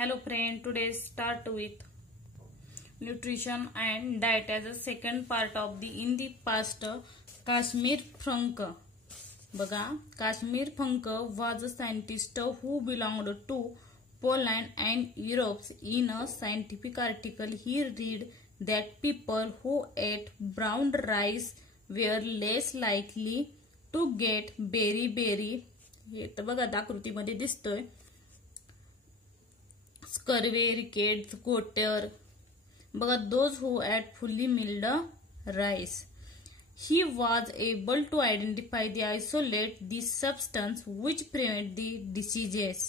Hello friend, today start with nutrition and diet as a second part of the in the past Kashmir Frank. बघा, Kashmir Frank was a scientist who belonged to Poland and Europe. In a scientific article, he read that people who ate brown rice were less likely to get beriberi. हे तर बघा आकृतीमध्ये दिसतोय. Scurvy, rickets, goiter. But those who ate fully milled rice. He was able to identify the isolate the substance which prevent the diseases.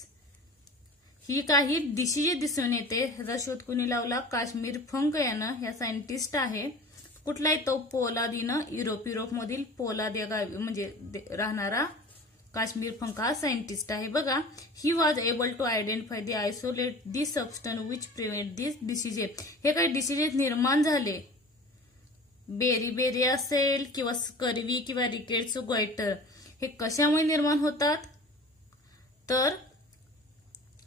ही काही disease दिसून येते. ह्याचा शोध कुणी लावला? काश्मीर फंक यानं. ह्या सायंटिस्ट आहे. कुठला आहे तो? पोलादीनं. युरोपमधील पोलाद या गावी म्हणजे राहणारा काश्मीर फंक हा सायंटिस्ट आहे. बघा, he was able to identify the isolate the substance which prevent this diseases. हे काही डिसीजेस निर्माण झाले, बेरी असेल किंवा स्कर्वी किंवा रिकेट्स, गोइटर, हे कशामुळे निर्माण होतात? तर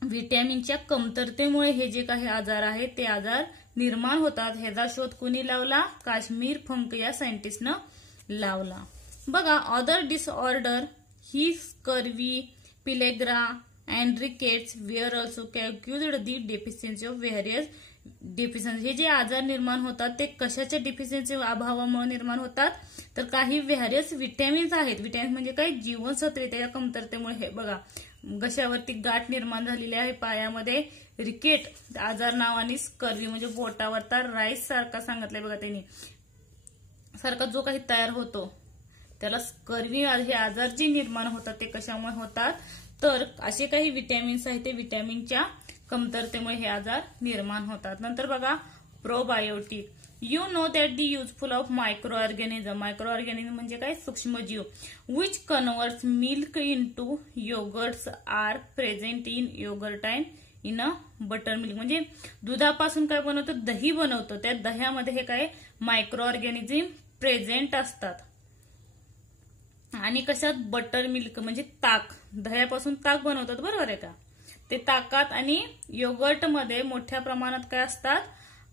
व्हिटॅमिनच्या कमतरतेमुळे हे जे काही आजार आहेत ते आजार निर्माण होतात. ह्याचा शोध कुणी लावला? काश्मीर फंक या सायंटिस्टनं लावला. बघा, अदर डिसऑर्डर ही scurvy, pellagra and rickets were also caused the deficiency of various deficiency. हे जे आजार निर्माण होतात ते कशाच्या डेफिशियन्सी अभावामुळे निर्माण होतात? तर काही व्हेरियस विटॅमिन्स आहेत. विटॅमिन्स म्हणजे काय? जीवनसत्वे. त्या कमतरतेमुळे हे बघा, घशावरती गाठ निर्माण झालेली आहे, पायामध्ये रिकेट आजार नावाने, स्कर्वी म्हणजे बोटावरचा राईस सारखा सांगितलंय बघा त्यांनी, सारखा जो काही तयार होतो त्याला स्कर्वी हे आजार जे निर्माण होतात ते कशामुळे होतात? तर असे काही विटॅमिन्स आहेत, ते विटॅमिनच्या कमतरतेमुळे हे आजार निर्माण होतात. नंतर बघा, probiotic. You know that the useful of micro organism. Micro organism म्हणजे काय? सूक्ष्मजीव. Which converts milk into yogurts are present in yogurt and in a butter milk. म्हणजे दुधापासून काय बनवतं? दही बनवतं. त्या दह्यामध्ये हे काय? मायक्रो ऑर्गॅनिझम प्रेझेंट असतात. आणि कशात? बटर मिल्क म्हणजे ताक. दह्यापासून ताक बनवतात, बरोबर आहे का? ते ताकात आणि योगर्ट मध्ये मोठ्या प्रमाणात काय असतात?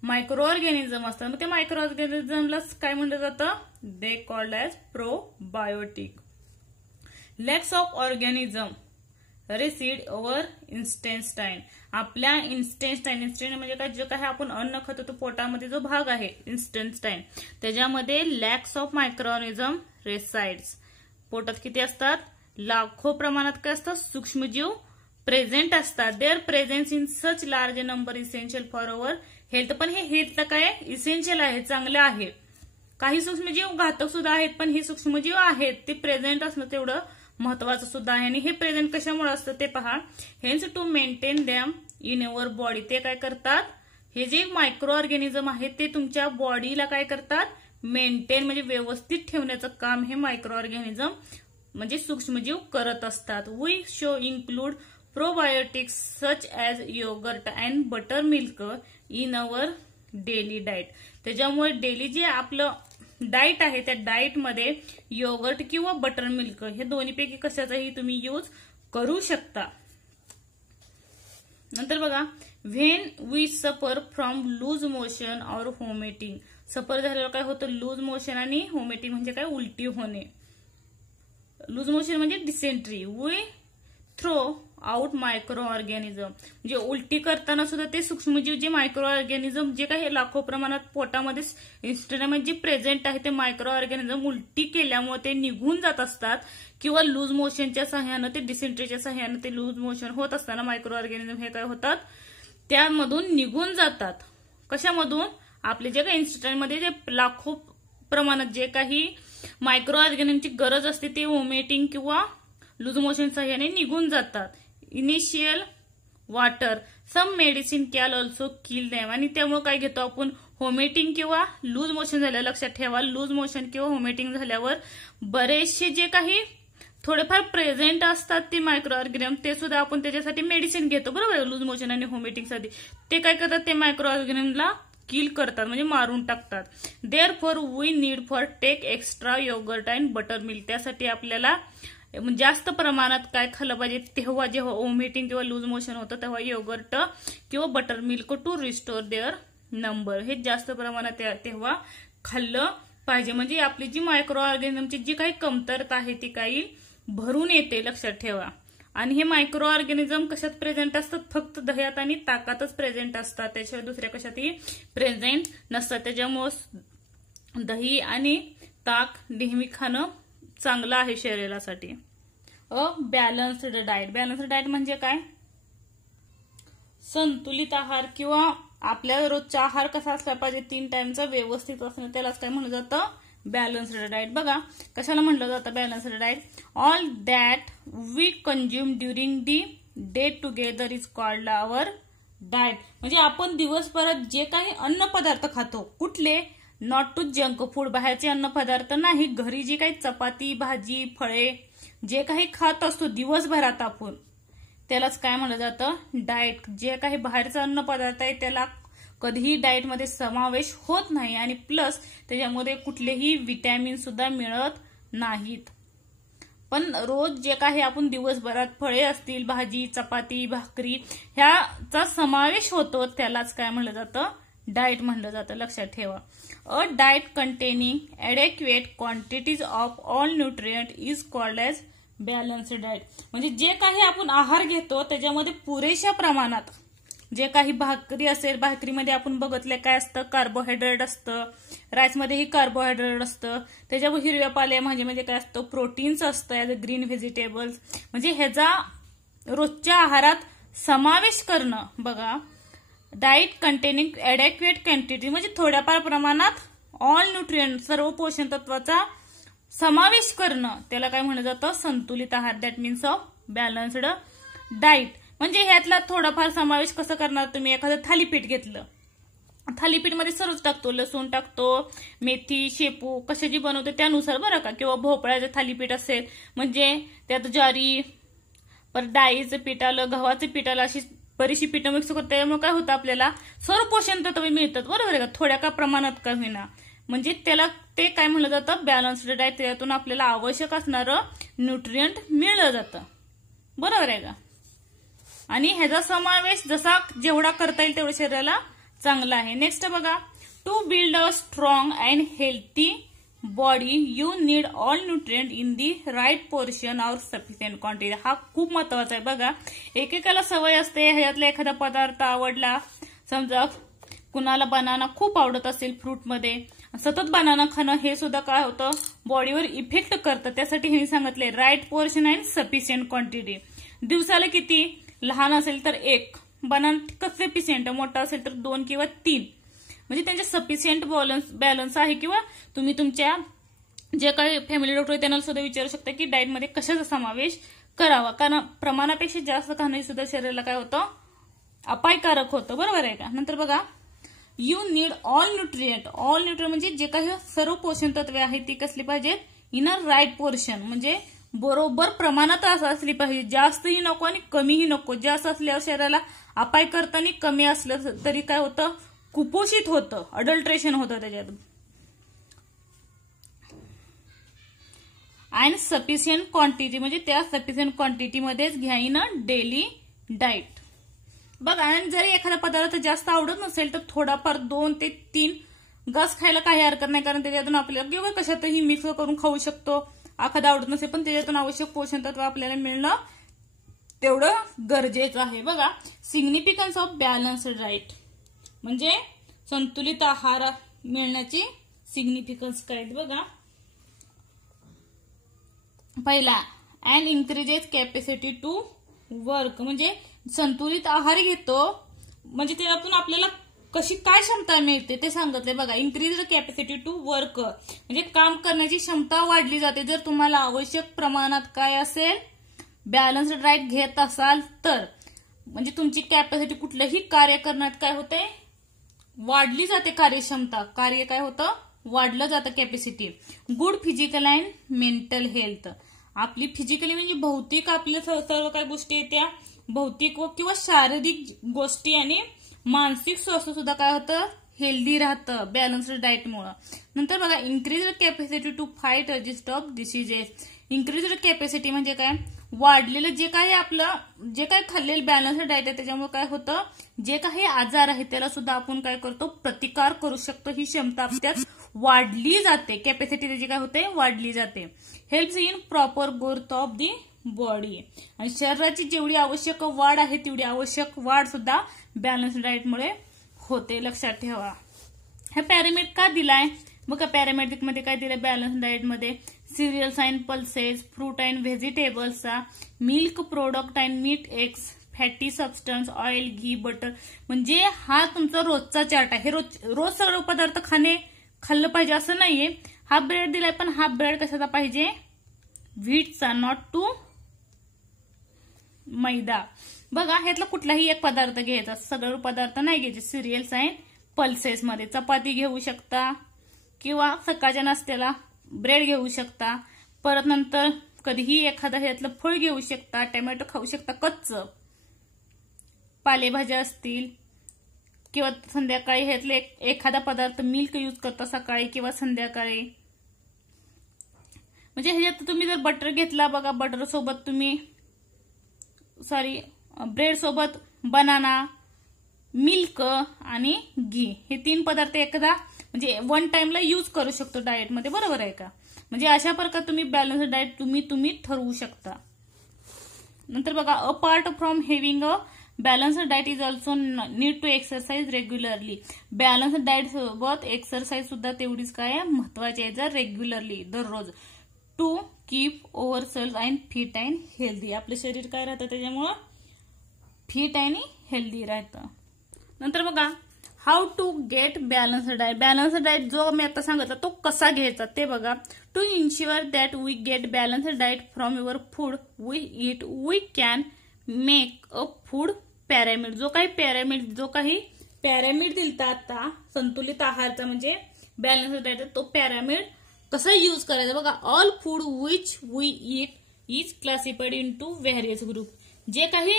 मायक्रो ऑर्गॅनिझम असतात. मग ते मायक्रो ऑर्गॅनिझमला काय म्हटलं जातं? They called as probiotic. Lakhs of organism reside over intestine. आपल्या इंटेस्टाईन म्हणजे काय? जे काही आपण अन्न खातो तो पोटामध्ये जो भाग आहे इंटेस्टाईन, त्याच्यामध्ये lakhs of micro organism resides. पोटात किती असतात? लाखो प्रमाणात काय असतात? सूक्ष्मजीव प्रेझेंट असतात. Their presence in such large number essential for our health. पण हे हेल्थला काय? इसेन्शियल आहे, चांगलं आहे. काही सूक्ष्मजीव घातक सुद्धा आहेत, पण हे सूक्ष्मजीव आहेत ते प्रेझेंट असणं तेवढं महत्वाचं सुद्धा आहे. आणि हे प्रेझेंट कशामुळे असतं ते पहा. Hence to maintain them in your body. ते काय करतात? हे जे मायक्रो ऑर्गॅनिझम आहेत ते तुमच्या बॉडीला काय करतात? मेंटेन म्हणजे व्यवस्थित ठेवण्याचं काम हे मायक्रो ऑर्गॅनिझम म्हणजे सूक्ष्मजीव करत असतात. We should include probiotics such as yogurt and butter milk in our daily diet. त्याच्यामुळे डेली जे आपलं डाएट आहे त्या डाएटमध्ये योगर्ट किंवा बटर मिल्क हे दोन्हीपैकी कशाचाही तुम्ही यूज करू शकता. नंतर बघा, when we suffer from loose motion or vomiting. Suffer झाल्यावर काय होतं? लूज मोशन आणि व्हॉमिटिंग म्हणजे काय? उलटी होणे. लूज मोशन म्हणजे dysentery. We throw out micro organism. म्हणजे उलटी करताना सुद्धा ते सूक्ष्मजीव जे मायक्रो ऑर्गॅनिझम जे काही लाखो प्रमाणात पोटामध्ये इंस्टेंटमध्ये जे प्रेझेंट आहे ते मायक्रो ऑर्गॅनिझम उलटी केल्यामुळे ते निघून जात असतात. किंवा लूज मोशनच्या सहाय्यानं ते डिसेंट्रीच्या सहाय्यानं ते लूज मोशन होत असताना मायक्रो ऑर्गॅनिझम हे काय होतात? त्यामधून निघून जातात. कशामधून? आपले जे काही इंस्टेंटमध्ये जे लाखो प्रमाणात जे काही मायक्रो ऑर्गॅनिझमची गरज असते ते व्हॉमिटिंग किंवा लूज मोशन सहाय्याने निघून जातात. Initial water some medicine can also kill them. आणि त्यामुळे काय घेतो आपण? व्हॉमिटिंग किंवा लूज मोशन झाल्यावर. लक्षात ठेवा, लूज मोशन किंवा व्हॉमिटिंग झाल्यावर बरेचसे जे काही थोडेफार प्रेझेंट असतात ते मायक्रो ऑर्गॅनिझम ते सुद्धा आपण त्याच्यासाठी मेडिसिन घेतो, बरोबर? लूज मोशन आणि व्हॉमिटिंगसाठी ते काय करतात? ते मायक्रो ऑर्गॅनिझमला किल करतात म्हणजे मारून टाकतात. Therefore we need for take extra yogurt and butter milk. त्यासाठी आपल्याला जास्त प्रमाणात काय खाल्लं पाहिजे तेव्हा, जेव्हा वॉमिटिंग किंवा लूज मोशन होतं तेव्हा योगर्ट किंवा butter milk to restore their number, हे जास्त प्रमाणात तेव्हा खाल्लं पाहिजे. म्हणजे आपली जी मायक्रो ऑर्गॅनिझमची जी काही कमतरता आहे ती काही भरून येते, लक्षात ठेवा. आणि हे मायक्रो ऑर्गॅनिझम कशात प्रेझेंट असतात? फक्त दह्यात आणि ताकातच प्रेझेंट असतात, त्याशिवाय दुसऱ्या कशातही प्रेझेंट नसतात. त्याच्यामुळे दही आणि ताक नेहमी खाणं चांगलं आहे शरीरासाठी. Balanced diet. बॅलन्स्ड डाएट म्हणजे काय? संतुलित आहार किंवा आपल्या रोजचा आहार कसा असला पाहिजे, 3 टाइमचा व्यवस्थित असणं, त्यालाच काय म्हणलं जातं? Balanced diet. बघा कशाला म्हटलं जातं balanced diet? All that we consume during the day together is called our diet. म्हणजे आपण दिवसभरात जे काही अन्न पदार्थ खातो, कुठले? नॉट टू जंक फूड, बाहेरचे अन्न पदार्थ नाही, घरी जी काही चपाती, भाजी, फळे जे काही खात असतो दिवसभरात आपण, त्यालाच काय म्हणलं जातं? डाएट. जे काही बाहेरचं अन्न पदार्थ आहे त्याला कधीही डाएटमध्ये समावेश होत नाही आणि प्लस त्याच्यामध्ये कुठलेही विटॅमिन सुद्धा मिळत नाहीत. पण रोज जे काही आपण दिवसभरात फळे असतील, भाजी, चपाती, भाकरी ह्याचा समावेश होतो, त्यालाच काय म्हणलं जातं? डाएट म्हणलं जातं, लक्षात ठेवा. A diet containing adequate quantities of all nutrient is called as balanced diet. म्हणजे जे काही आपण आहार घेतो त्याच्यामध्ये पुरेशा प्रमाणात, जे काही भाकरी असेल, भाकरीमध्ये आपण बघितलं काय असतं? कार्बोहायड्रेट असतं. राईसमध्येही कार्बोहायड्रेट असतं. त्याच्यावर हिरव्या पालेभाजी म्हणजे काय असतं? प्रोटीन्स असतं ॲज अ ग्रीन व्हेजिटेबल्स. म्हणजे ह्याचा रोजच्या आहारात समावेश करणं. बघा, डाएट कंटेनिंग ॲडेक्युएट क्वांटिटी म्हणजे थोड्याफार प्रमाणात ऑल न्यूट्रिएंट, सर्व पोषण तत्वाचा समावेश करणं, त्याला काय म्हणलं जातं? संतुलित आहार. That means of balanced diet. म्हणजे ह्यातला थोडाफार समावेश कसं करणार तुम्ही? एखादं थालीपीठ घेतलं, थालीपीठमध्ये सर्वच टाकतो, लसूण टाकतो, मेथी, शेपू, कशाची बनवतो त्यानुसार बरं का. किंवा भोपळ्याचं थालीपीठ असेल म्हणजे त्यात ज्वारी, परत डाळीचं पीठ आलं, गव्हाचं पीठ आलं, अशी बरीचशी पीठं मिक्स करतो. त्यामुळे काय होतं? आपल्याला सर्व पोषण तत्व मिळतात, बरोबर आहे का? थोड्या का प्रमाणात का होईना. म्हणजे त्याला ते काय म्हणलं जातं? Balanced diet. त्यातून आपल्याला आवश्यक असणारं न्यूट्रिएंट मिळलं जातं, बरोबर आहे का? आणि ह्याचा समावेश जसा जेवढा करता येईल तेवढं शरीराला चांगला आहे. नेक्स्ट बघा, to build a strong and healthy body you need all nutrient in the right portion or sufficient quantity. हा खूप महत्वाचा आहे. बघा, एकेकाला सवय असते, ह्यातला एखादा पदार्थ आवडला, समजा कुणाला बनाना खूप आवडत असेल फ्रूटमध्ये, सतत बनाना खाणं हे सुद्धा काय होतं? बॉडीवर इफेक्ट करतं. त्यासाठी हे सांगितले right portion and sufficient quantity. दिवसाला किती? लहान असेल तर 1 बनाना सफिशियंट, मोठा असेल तर 2 किंवा 3. म्हणजे त्यांचे सफिशियंट बॅलन्स आहे. किंवा तुम्ही तुमच्या जे काही फॅमिली डॉक्टर त्यांना सुद्धा विचारू शकता की डाएटमध्ये कशाचा समावेश करावा, कारण प्रमाणापेक्षा जास्त खाणं सुद्धा शरीराला काय होतं? अपायकारक होतं, बरोबर आहे का? नंतर बघा, you need all nutrient. All nutrient म्हणजे जे काही सर्व पोषण तत्वे आहेत ती कसली पाहिजेत? In a right portion. म्हणजे बरोबर प्रमाणात असली पाहिजे, जास्तही नको आणि कमीही नको. जास्त असल्यावर शरीराला अपाय करताना, कमी असलं तरी काय होतं? कुपोषित होतं, अडल्ट्रेशन होतं त्याच्यात. अँड सफिशियंट क्वांटिटी म्हणजे त्या सफिशियंट क्वांटिटीमध्येच घ्या इन अ डेली डाएट. बघा, आणि जरी एखादा पदार्थ जास्त आवडत नसेल तर थोडाफार 2 ते 3 घास खायला काही हरकत नाही, कारण त्याच्यातून आपल्याला किंवा कशातही मिक्स करून खाऊ शकतो. एखादा आवडत नसेल पण त्याच्यातून आवश्यक पोषण तत्व आपल्याला मिळणं तेवढं गरजेचं आहे. बघा, सिग्निफिकन्स ऑफ बॅलन्स्ड डाएट म्हणजे संतुलित आहार मिळण्याची सिग्निफिकन्स काय? बघा, पहिला, and increases capacity to work. म्हणजे संतुलित आहार घेतो म्हणजे त्यातून आपल्याला कशी काय क्षमता मिळते ते सांगितले. बघा, increase the capacity to work म्हणजे काम करण्याची क्षमता वाढली जाते. जर तुम्हाला आवश्यक प्रमाणात काय असेल? बॅलन्स्ड डाएट घेत असाल तर म्हणजे तुमची कॅपॅसिटी कुठलंही कार्य करण्यात काय होते? वाढली जाते. कार्यक्षमता, कार्य काय होतं? वाढलं जातं capacity. Good physical and mental health. आपली फिजिकली म्हणजे भौतिक आपल्या सर्व काय गोष्टी आहेत त्या भौतिक किंवा शारीरिक गोष्टी आणि मानसिक स्वास्थ्य सुद्धा काय होतं? हेल्दी राहतं बॅलन्स्ड डाएटमुळे. नंतर बघा, increase capacity to fight resist of diseases. Increased capacity म्हणजे काय, वाढलेलं जे काही आपलं जे काही खाल्लेलं बॅलन्स्ड डाएट आहे त्याच्यामुळे काय होतं, जे काही आजार आहे त्याला सुद्धा आपण काय करतो, प्रतिकार करू शकतो. ही क्षमता आपल्यात वाढली जाते. कॅपॅसिटी त्याची काय होते, वाढली जाते. Helps in proper growth of the body. आणि शरीराची जेवढी आवश्यक वाढ आहे तेवढी आवश्यक वाढ सुद्धा बॅलन्स्ड डाएटमुळे होते. लक्षात ठेवा. हा पॅरामिड का दिलाय बघा, पॅरामेडिक मध्ये काय दिलंय बॅलन्स डाएट मध्ये, cereals and pulses, fruit and व्हेजिटेबल्सचा, milk product and meat, eggs, fatty substance, oil, ghee, butter. म्हणजे हा तुमचा रोजचा चार्ट आहे. रोज सगळे पदार्थ खाल्लं पाहिजे असं नाहीये. हा ब्रेड दिलाय पण हा ब्रेड कशाचा पाहिजे, व्हीटचा, नॉट टू मैदा. बघा ह्यातला कुठलाही एक पदार्थ घ्यायचा, सगळे पदार्थ नाही घ्यायचे. सिरियल्स अँड पल्सेस मध्ये चपाती घेऊ शकता किंवा सकाळच्या नाश्त्याला ब्रेड घेऊ शकता. परत नंतर कधीही एखादं ह्यातलं फळ घेऊ शकता, टोमॅटो खाऊ शकता कच्च, पालेभाज्या असतील किंवा संध्याकाळी ह्यातले एखादा पदार्थ मिल्क यूज करता सकाळी किंवा संध्याकाळी. म्हणजे ह्याच्यात तुम्ही जर बटर घेतला बघा, बटर सोबत तुम्ही ब्रेड सोबत बनाना, मिल्क आणि घी हे 3 पदार्थ एकदा म्हणजे वन टाइमला यूज करू शकतो डाएट मध्ये. बरोबर आहे का. म्हणजे अशा प्रकारे तुम्ही बॅलन्स डाएट तुम्ही ठरवू शकता. नंतर बघा, a part from having a balance diet is also need to exercise regularly. Balance diet सोबत एक्सरसाइज सुद्धा तेवढीच काय महत्वाची आहे, जर रेग्युलरली दररोज, to keep over self and fit and healthy. आपलं शरीर काय राहतं त्याच्यामुळं फिट आणि हेल्दी राहतं. नंतर बघा, how to get balance diet. Balance diet जो मी आता सांगितलं तो कसा घ्यायचा ते बघा. To ensure that we get balance diet from your food we eat, we can make a food pyramid. जो काही पॅरामिड दिलता आता संतुलित आहारचा म्हणजे बॅलन्स डाएट, तो पॅरामिड कसा यूज करायचा बघा. All food which we eat is classified into various group. जे काही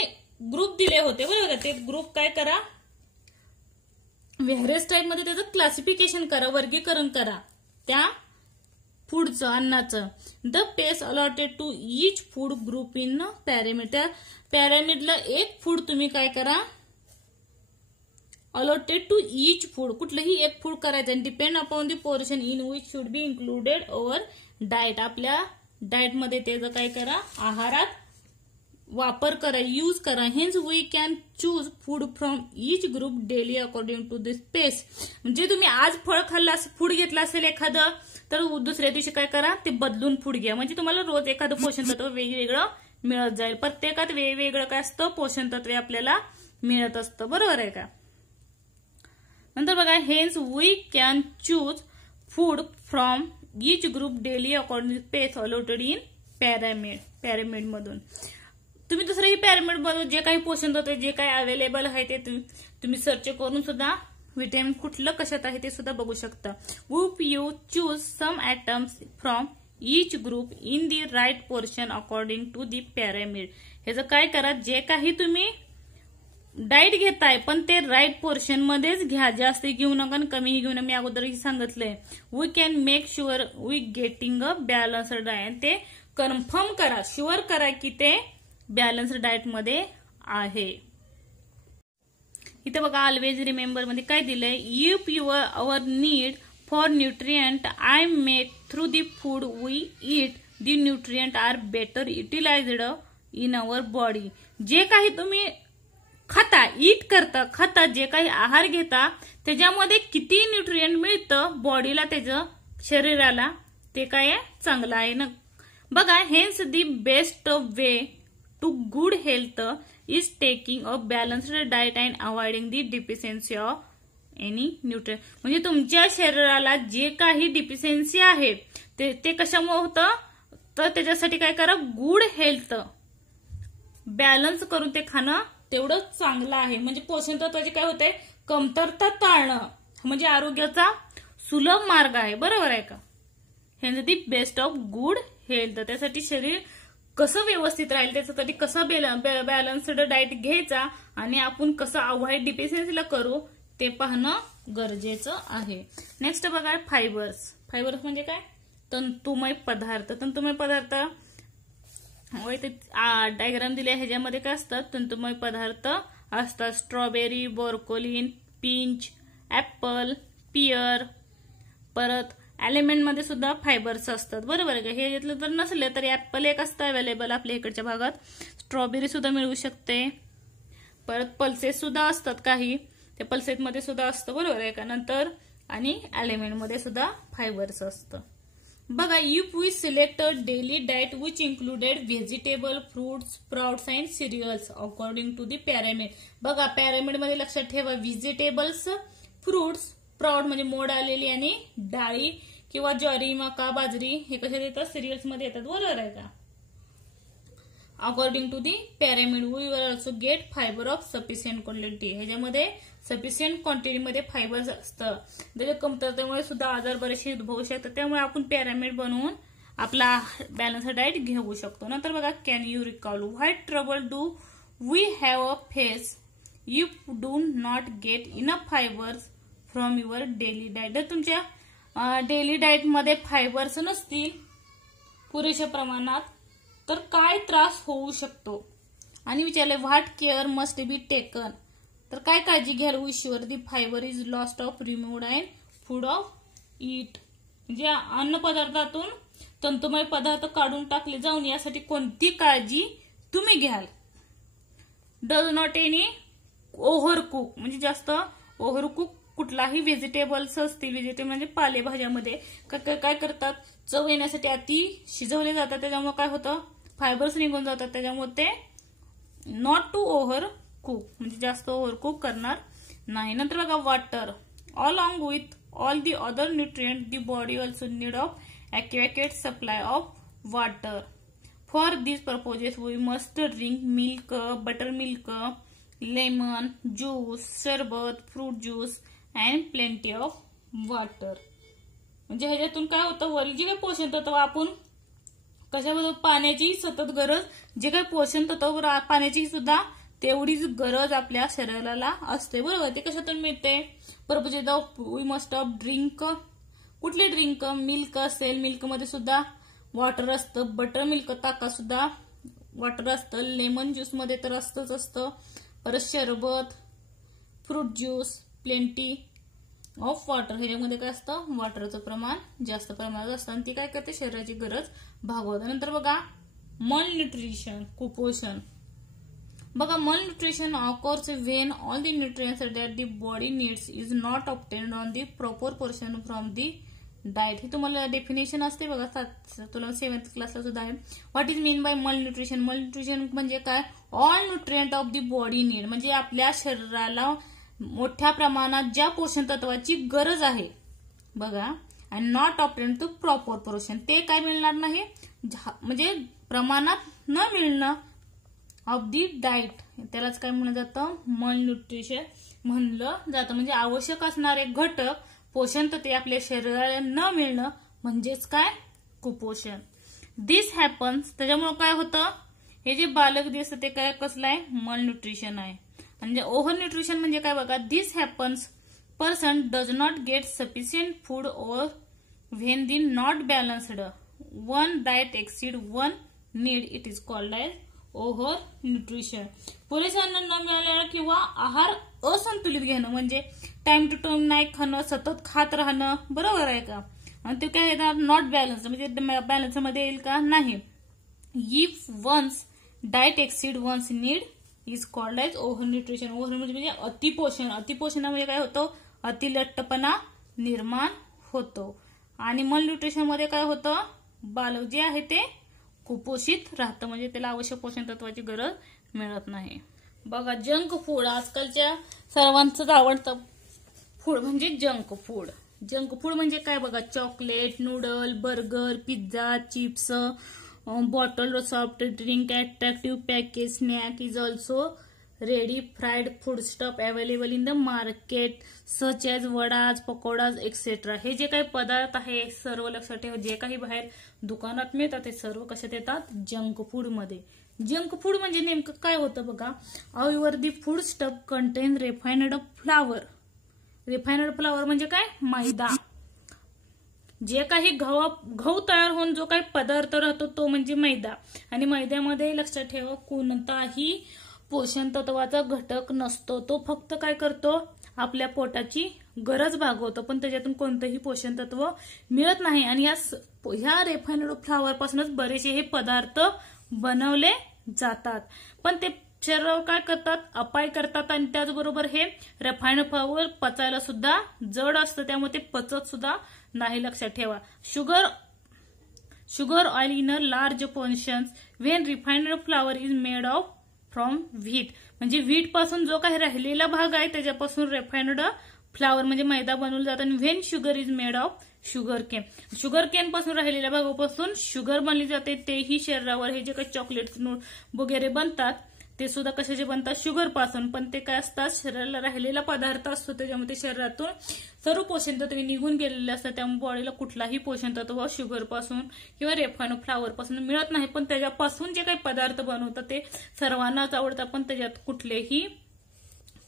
ग्रुप दिले होते बरोबर, ते ग्रुप काय करा, व्हेरियस टाईप मध्ये त्याचं क्लासिफिकेशन करा, वर्गीकरण करा त्या फूडचं, अन्नाचं. The space allotted to each food group in pyramid. त्या पॅरामिडला एक फूड तुम्ही काय करा, अलॉटेड टू ईच फूड, कुठलंही एक फूड करायचं. Depend upon the portion in which should be included our diet. आपल्या डाएट मध्ये त्याचं काय करा, आहारात वापर करा, यूज करा. Hence we can choose food from each group daily according to this pace. म्हणजे तुम्ही आज फळ खाल्लं, फूड घेतलं असेल एखादं, तर दुसऱ्या दिवशी काय करा, ते बदलून फूड घ्या. म्हणजे तुम्हाला रोज एखादं पोषण तत्व वेगवेगळं मिळत जाईल. प्रत्येकात वेगवेगळं काय असतं, पोषण तत्व आपल्याला मिळत असतं. बरोबर आहे का. नंतर बघा, hence we can choose food from each group daily according to pace allotted in pyramid मधून. तुम्ही दुसऱ्याही पॅरामिड मधून जे काही पोषण तत्व जे काही अवेलेबल आहे ते तुम्ही सर्च करून सुद्धा व्हिटॅमिन कुठलं कशात आहे ते सुद्धा बघू शकता. Whoop you choose some items from each group in the right portion according to the pyramid. ह्याचं काय करा, जे काही तुम्ही डाएट घेताय पण ते राईट पोर्शन मध्येच घ्या, जास्त घेऊ नका आणि कमीही घेऊ नका. मी अगोदरही सांगितलंय. We can make sure we getting a balanced diet. ते कन्फर्म करा, शुअर करा की ते बॅलन्स्ड डाएट मध्ये आहे. इथे बघा, ऑलवेज रिमेंबर मध्ये काय दिलंय, if your our need for nutrient I make through the food we eat, the nutrient are better utilised in our body. जे काही तुम्ही खाता, जे काही आहार घेता त्याच्यामध्ये किती न्यूट्रिएंट मिळतं बॉडीला, त्याचं शरीराला, ते काय चांगलं आहे ना. बघा, hence the best way to good health is taking a balanced diet and avoiding the deficiency of any nutrient. म्हणजे तुमच्या शरीराला जे काही डिफिशियन्सी आहे ते कशामुळे होतं, तर त्याच्यासाठी काय करा, गुड हेल्थ बॅलन्स करून ते खाणं तेवढं चांगलं आहे. म्हणजे पोषण तत्वाचे काय होते, कमतरता टाळणं म्हणजे आरोग्याचा सुलभ मार्ग आहे. बरोबर आहे का. Hence the best of good health. त्यासाठी शरीर कसं व्यवस्थित राहील, त्याच्यासाठी कसं बॅलन्स्ड डाएट घ्यायचा आणि आपण कसं अवॉइड डिफिशियन्सीला करू ते पाहणं गरजेचं आहे. नेक्स्ट बघा, फायबर्स. फायबर्स म्हणजे काय, तंतुमय पदार्थ. तंतुमय पदार्थ डायग्राम दिले ह्याच्यामध्ये काय असतात तंतुमय पदार्थ असतात. Strawberry, broccoli, peach, apple, pear. परत एलिमेंट मध्ये सुद्धा फायबर्स असतात. बरोबर आहे का? हे घेतलं तर नसले तरी ऍपल एक असतं अवेलेबल आपल्या इकडच्या भागात. स्ट्रॉबेरी सुद्धा मिळू शकते. परत पल्सेस सुद्धा असतात काही, त्या पल्सेस मध्ये सुद्धा असतं. बरोबर आहे का? नंतर आणि एलिमेंट मध्ये सुद्धा फायबर्स असतं. बघा, if we select a daily diet which included vegetable, fruits, sprouts and cereals according to the pyramid. बघा, पॅरामिड मध्ये लक्षात ठेवा व्हेजिटेबल्स, फ्रुट्स, स्प्राउट म्हणजे मोड आलेली आणि डाळी किंवा ज्वारी, मका, बाजरी हे कशात येतात? सिरियल्स मध्ये येतात. बरोबर आहे का? According to the pyramid we will also get fibre of sufficient quantity. ह्याच्यामध्ये सफिशियंट क्वांटिटीमध्ये फायबर्स असतं. त्याच्या कमतरतेमुळे सुद्धा आजार बरेचसे उद्भवू शकतात. त्यामुळे आपण पॅरामिड बनवून आपला बॅलन्स डाएट घेऊ शकतो. नंतर बघा, can you recall what trouble do we have a face if do not get enough fibres from your daily diet. जर तुमच्या डेली डाएट मध्ये फायबर्स नसतील पुरेशा प्रमाणात तर काय त्रास होऊ शकतो? आणि विचारले what care must be taken. तर काय काळजी घ्याल? We sure the fibre is lost of removed and food of it. म्हणजे अन्न पदार्थातून तंतुमय पदार्थ काढून टाकले जाऊन यासाठी कोणती काळजी तुम्ही घ्याल? Does not any over cook. म्हणजे जास्त ओव्हर कुक कुठलाही व्हेजिटेबल्स असतील, व्हेजिटेबल म्हणजे पालेभाज्यामध्ये काय करतात? चव येण्यासाठी अति शिजवले जातात. त्याच्यामुळे काय होतं? फायबर्स निघून जातात. त्याच्यामुळे ते नॉट टू ओव्हर कुक म्हणजे जास्त ओव्हर कुक करणार नाही. नंतर बघा, water along with all the other nutrient the body also need of accurate supply of water. For this purposes we must drink milk, butter milk, lemon juice, sharbat, fruit juice and plenty of water. म्हणजे ह्याच्यातून काय होतं? वरील जे काही पोषण तत्व आपण कशाबद्दल पाण्याची सतत गरज, जे काही पोषण तत्व पाण्याची सुद्धा तेवढीच गरज आपल्या शरीराला असते. बरोबर? ते कशातून मिळते? Purposes of we must of drink. कुठले ड्रिंक? मिल्क असेल, मिल्क मध्ये सुद्धा वॉटर असतं. बटर मिल्क, ताकात सुद्धा वॉटर असतं. लेमन ज्यूस मध्ये तर असतं. परत शरबत, fruit juice, plenty of water. ह्याच्यामध्ये काय असतं? वॉटरचं प्रमाण जास्त प्रमाणात असतं आणि ती काय करते? शरीराची गरज भागवते. नंतर बघा, मल न्यूट्रिशन, कुपोषण. बघा, malnutrition occurs when all the nutrients that the body needs is not obtained on the proper portion from the diet. ही तुम्हाला डेफिनेशन असते बघा, तुला 7th क्लासला सुद्धा आहे. What is mean by malnutrition? Malnutrition म्हणजे काय? All nutrient of the body need म्हणजे आपल्या शरीराला मोठ्या प्रमाणात ज्या पोषण तत्वाची गरज आहे बघा, and not obtained to proper portion, ते काय मिळणार नाही म्हणजे प्रमाणात न मिळणं ऑफ दी डाएट, त्यालाच काय म्हणलं जातं? मल न्यूट्रिशन म्हणलं जातं. म्हणजे आवश्यक असणारे घटक पोषण तत्वे आपल्या शरीराला न मिळणं म्हणजेच काय? कुपोषण. दिस हॅपन्स. त्याच्यामुळे काय होतं? हे जे बालक दिसतं ते काय कसलं आहे? मल न्यूट्रिशन आहे. म्हणजे ओव्हर न्यूट्रिशन म्हणजे काय बघा, this happens person does not get sufficient food or when the not balanced one diet exceed one need it is called as over nutrition. पुरेसे अन्न न मिळाल्यानं किंवा आहार असंतुलित घेणं म्हणजे टाइम टू टाइम नाही खाणं, सतत खात राहणं. बरोबर आहे का? आणि ते काय येणार? नॉट बॅलन्स म्हणजे बॅलन्स मध्ये येईल का? नाही. If once diet exceed once need is called as over nutrition. Over म्हणजे अतिपोषण. अतिपोषणामध्ये काय होतं? अतिलठ्ठपणा निर्माण होतो. आणि मल न्यूट्रिशन मध्ये काय होतं? बालक जे आहे ते कुपोषित राहतं म्हणजे त्याला आवश्यक पोषण तत्वाची गरज मिळत नाही. बघा, जंक फूड आजकालच्या सर्वांचंच आवडतं फूड म्हणजे जंक फूड. जंक फूड म्हणजे काय बघा, chocolate, noodle, burger, pizza, chips, bottle soft drink, attractive package snack is also ready fried food stuff available in the market such as vadas, pakodas etcetera. हे जे काही पदार्थ आहे सर्व लक्षात ठेवा, जे काही बाहेर दुकानात मिळतात ते सर्व कशात येतात? जंक फूड मध्ये. जंक फूड म्हणजे नेमकं काय होतं बघा, our the food stuff content refined flower. Refined flower म्हणजे काय? मैदा. जे काही गहू तयार होऊन जो काही पदार्थ राहतो तो म्हणजे मैदा, आणि मैद्यामध्ये लक्षात ठेवा कोणताही पोषण तत्वाचा घटक नसतो. तो फक्त काय करतो, आपल्या पोटाची गरज भागवतो, पण त्याच्यातून कोणतंही पोषण तत्व मिळत नाही. आणि ह्या रिफाइंड फ्लॉवर पासूनच बरेचसे हे पदार्थ बनवले जातात, पण ते शरीरावर काय करतात, अपाय करतात. आणि त्याचबरोबर हे रिफाइंड फ्लॉवर पचायला सुद्धा जड असतं, त्यामुळे ते पचत सुद्धा नाही. लक्षात ठेवा. Sugar oil in a large portions when refined flower is made of from wheat. म्हणजे व्हीट पासून जो काही राहिलेला भाग आहे त्याच्यापासून रिफाइंड फ्लॉवर म्हणजे मैदा बनवला जातो. आणि when sugar is made of sugar cane, sugar cane पासून राहिलेल्या भागापासून शुगर बनली जाते. तेही शरीरावर हे जे काही चॉकलेट्स वगैरे बनतात ते सुद्धा कशाचे बनतात, शुगर पासून. पण ते काय असतात, शरीराला राहिलेला पदार्थ असतो, त्याच्यामध्ये शरीरातून सर्व पोषण तत्वे निघून गेलेले असतात. त्यामुळे बॉडीला कुठलाही पोषण तत्व शुगर पासून किंवा रिफाइंड फ्लॉवर पासून मिळत नाही. पण त्याच्यापासून जे काही पदार्थ बनवतात ते सर्वांनाच आवडतात, पण त्याच्यात कुठलेही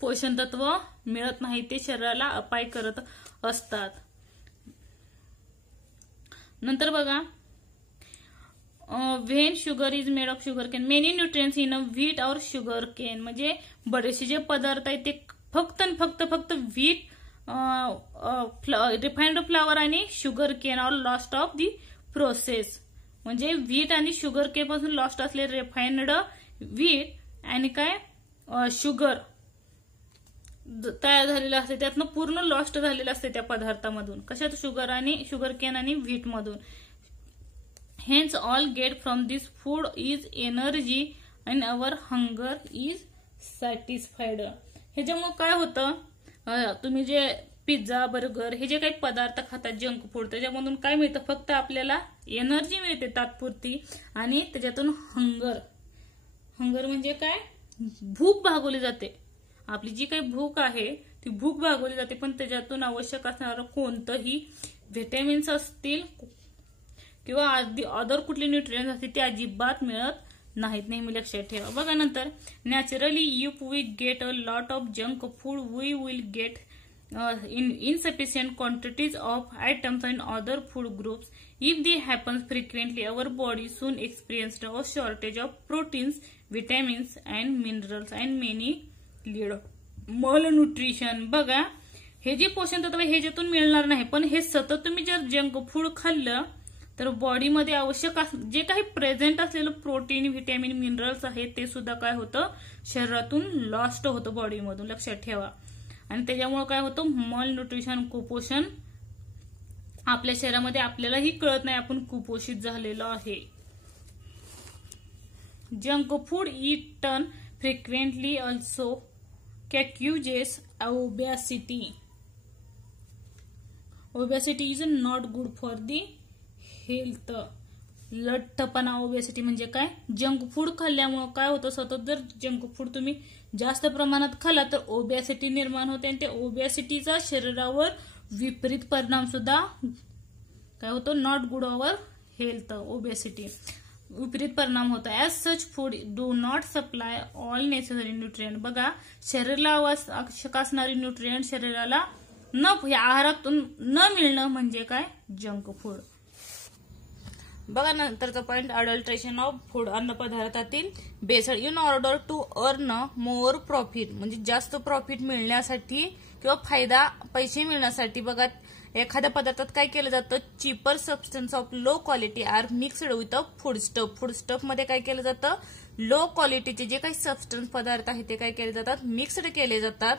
पोषण तत्व मिळत नाही, ते शरीराला अपाय करत असतात. नंतर बघा, when sugar is made of sugar cane many nutrients in a wheat और शुगर केन. म्हणजे बरेचसे जे पदार्थ आहेत ते फक्त व्हीट, रिफाइंड फ्लॉवर आणि sugar cane or lost of the process. म्हणजे व्हीट आणि शुगर केन पासून लॉस्ट असले रिफाइंड व्हीट आणि काय शुगर तयार झालेलं असते, त्यातनं पूर्ण लॉस्ट झालेलं असते त्या पदार्थामधून. कशात, शुगर केन आणि व्हीट मधून. Hence all get from this food is energy and our hunger is satisfied. ह्याच्यामुळे काय होतं, तुम्ही जे पिझ्झा बर्गर हे जे काही पदार्थ खातात जंक फूड, त्याच्यामधून काय मिळतं, फक्त आपल्याला एनर्जी मिळते तात्पुरती, आणि त्याच्यातून हंगर म्हणजे काय, भूक भागवली जाते. आपली जी काही भूक आहे ती भूक भागवली जाते, पण त्याच्यातून आवश्यक असणारं कोणतंही व्हिटॅमिन्स असतील किंवा अदर कुठले न्यूट्रिएंट्स असतील ते अजिबात मिळत नाहीत. नेहमी लक्षात ठेवा. बघा नंतर, naturally if we get a lot of junk food we will get in insufficient quantities of items and other food groups. If they happen frequently, our body soon experiences a shortage of proteins, vitamins and minerals and many lead malnutrition. बघा, हे जे पोषण तत्व हे ज्यातून मिळणार नाही, पण हे सतत तुम्ही जर जंक फूड खाल्लं तर बॉडीमध्ये आवश्यक जे काही प्रेझेंट असलेलं प्रोटीन, व्हिटॅमिन, मिनरल्स आहेत ते सुद्धा काय होतं, शरीरातून लॉस्ट होतं बॉडीमधून. लक्षात ठेवा. आणि त्याच्यामुळे काय होतं, मल न्यूट्रिशन, कुपोषण आपल्या शरीरामध्ये आपल्यालाही कळत नाही आपण कुपोषित झालेलो आहे. Junk food eaten frequently also causes obesity. Obesity is not good for the health. लठ्ठपणा, ओबेसिटी म्हणजे काय, जंक फूड खाल्ल्यामुळे काय होतं, सतत जर जंक फूड तुम्ही जास्त प्रमाणात खाल्ला तर ओबेसिटी निर्माण होते, आणि त्या ओबेसिटीचा शरीरावर विपरीत परिणाम सुद्धा काय होतो, not good our health. Obesity विपरीत परिणाम होतो. As such food do not supply all necessary nutrient. बघा, शरीराला आवश्यक असणारी न्यूट्रिएंट शरीराला आहारातून न मिळणं म्हणजे काय, जंक फूड. बघा नंतरचा पॉइंट, अडल्ट्रेशन ऑफ फूड. अन्न पदार्थातील भेसळ. In order to earn more profit. म्हणजे जास्त प्रॉफिट मिळण्यासाठी किंवा पैसे मिळण्यासाठी बघा, एखाद्या पदार्थात काय केलं जातं, cheaper substance of low quality are mixed with a foodstuff. Foodstuff मध्ये काय केलं जातं, लो क्वालिटीचे जे काही सबस्टन्स पदार्थ आहेत ते काय केले जातात, मिक्स्ड केले जातात.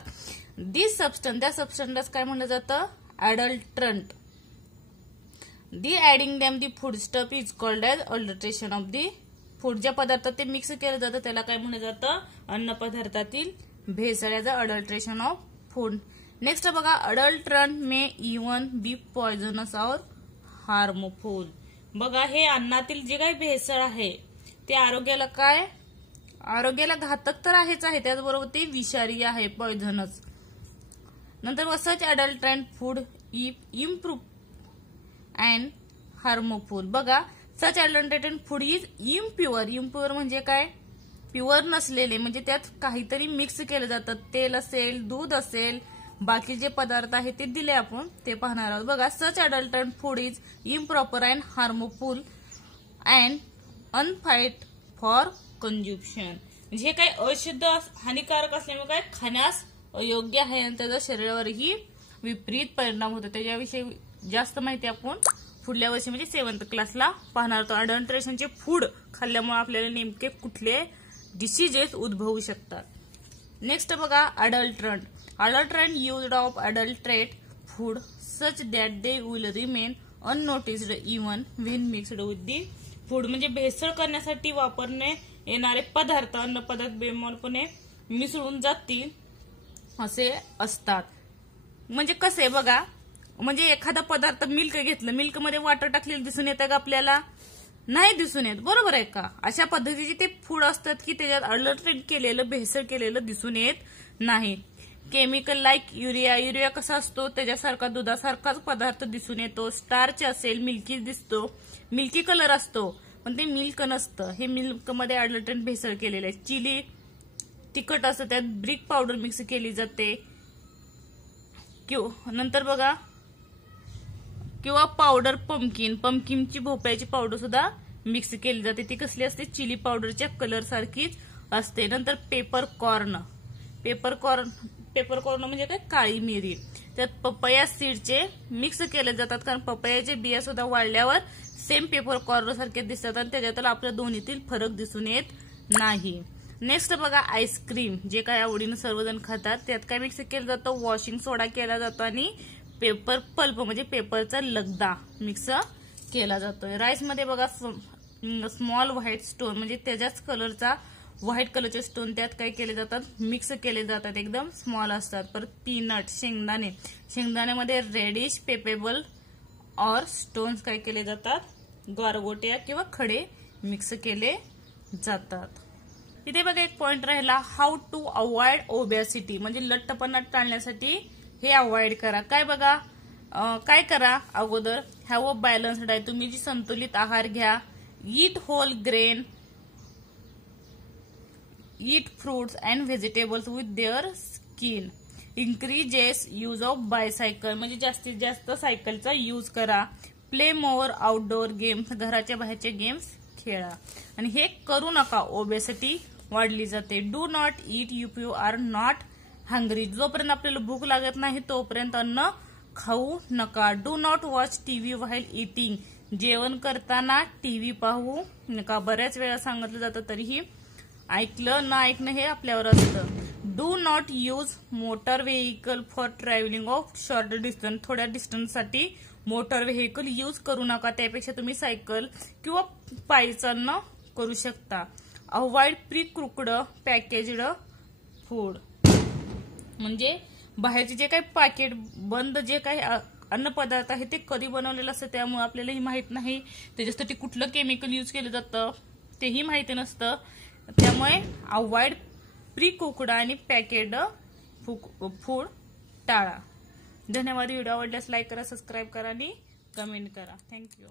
दिस सबस्टन्स, त्या सबस्टन्स काय म्हणलं जातं, adulterant. The adding them the food stuff is called as adulteration of the food. ज्या पदार्थात ते मिक्स केलं जातं त्याला काय म्हणलं जातं, अन्न पदार्थातील भेसळ, याचं अडल्ट्रेशन ऑफ फूड. नेक्स्ट बघा, अडल्ट्रंट मे इवन बी पॉइझनस और हार्मफुल. बघा, हे अन्नातील जे काही भेसळ आहे ते आरोग्याला घातक तर आहेच आहे, त्याचबरोबर ते विषारी आहे, पॉइझनस. नंतर such adulterant food improve and harmful. बघा, such adulterated food is impure. Impure म्हणजे काय, प्युअर नसलेले, म्हणजे त्यात काहीतरी मिक्स केलं जातं, तेल असेल, दूध असेल, बाकी जे पदार्थ आहेत ते दिले आपण ते पाहणार आहोत. बघा, such adulterant food is improper and harmful and unfit for consumption. म्हणजे हे काही अशुद्ध हानिकारक असल्यामुळे काय खाण्यास अयोग्य आहे आणि त्याचा शरीरावरही विपरीत परिणाम होतो. त्याच्याविषयी जास्त माहिती आपण पुढल्या वर्षी म्हणजे 7th क्लासला पाहणार आहोत. अडल्ट्रेशनचे फूड खाल्ल्यामुळे आपल्याला नेमके कुठले डिसीजेस उद्भवू शकतात. नेक्स्ट बघा, adulterant. Adulterant used of adulterate food such that they will remain unnoticed even when mixed with the food. म्हणजे भेसळ करण्यासाठी वापरणे येणारे पदार्थ, अन्न पदार्थ बेमालपणे मिसळून जातील असे असतात. म्हणजे कसे बघा, म्हणजे एखादा पदार्थ मिल्क घेतलं, मिल्क मध्ये वॉटर टाकलेलं दिसून येतं का आपल्याला? नाही दिसून येत, बरोबर आहे का? अशा पद्धतीचे ते फूड असतात की त्याच्यात अडल्ट्रेट केलेलं, भेसळ केलेलं दिसून येत नाही. Chemical like urea. युरिया कसा असतो? त्याच्यासारखा दुधासारखाच पदार्थ दिसून येतो. स्टार्च असेल, मिल्की दिसतो, मिल्की कलर असतो, पण ते मिल्क नसतं. हे मिल्क मध्ये अडल्ट्रेट भेसळ केलेलं आहे. चिली तिखट असतं, त्यात ब्रिक पावडर मिक्स केली जाते. नंतर बघा, किंवा पावडर पंपकिनची भोपळ्याची पावडर सुद्धा मिक्स केली जाते. ती कसली असते? चिली पावडरच्या कलर सारखीच असते. नंतर पेपर कॉर्न म्हणजे काय? काळी मिरी. त्यात पपया सीडचे मिक्स केले जातात, कारण पपयाचे बिया सुद्धा वाळल्यावर सेम पेपर कॉर्न सारखे दिसतात आणि त्याच्यात आपल्या दोन्हीतील फरक दिसून येत नाही. नेक्स्ट बघा, आईस्क्रीम. जे काय आवडीनं सर्वजण खातात, त्यात काय मिक्स केलं जातं? वॉशिंग सोडा केला जातो आणि पेपर पल्प म्हणजे पेपरचा लगदा मिक्स केला जातोय. राईस मध्ये बघा, स्मॉल व्हाईट स्टोन म्हणजे त्याच्याच कलरचा व्हाईट कलरचे स्टोन त्यात काय केले जातात? मिक्स केले जातात, एकदम स्मॉल असतात. परत पीनट, शेंगदाण्यामध्ये रेडिश पेपेबल और स्टोन्स काय केले जातात? गारगोट्या किंवा खडे मिक्स केले जातात. इथे बघा एक पॉइंट राहिला, हाऊ टू अवॉइड ओबेसिटी. म्हणजे लठ्ठपणा टाळण्यासाठी हे अवॉइड करा. काय बघा, काय करा? अगोदर हॅव अ बॅलन्स डाएट. तुम्ही जी संतुलित आहार घ्या. Eat whole grain, eat fruits and vegetables with their skin. Increases use of bicycle. म्हणजे जास्तीत जास्त सायकलचा यूज करा. Play more outdoor games. घराच्या बाहेरचे गेम्स खेळा. आणि हे करू नका, ओबेसिटी वाढली जाते. Do not eat if you are not hungry. जोपर्यंत आपल्याला भूक लागत नाही तोपर्यंत अन्न खाऊ नका. Do not watch TV while eating. जेवण करताना टीव्ही पाहू नका. बऱ्याच वेळा सांगितलं जातं तरीही ऐकलं न ऐकणं हे आपल्यावर असतं. Do not use motor vehicle for travelling of short distance. थोड्या डिस्टन्ससाठी मोटर व्हेकल यूज करू नका. त्यापेक्षा तुम्ही सायकल किंवा पायी चालणं करू शकता. Avoid pre cooked packaged food. म्हणजे बाहेरचे जे काही पॅकेट बंद जे काही अन्नपदार्थ आहे ते कधी बनवलेलं असतं, त्यामुळे आपल्यालाही माहित नाही त्याच्यासाठी कुठलं केमिकल यूज केलं जातं तेही माहिती नसतं. त्यामुळे अवॉइड प्री कुक्ड आणि पॅकेड फूड टाळा. धन्यवाद. व्हिडिओ आवडल्यास लाईक करा, सबस्क्राईब करा आणि कमेंट करा. थँक्यू.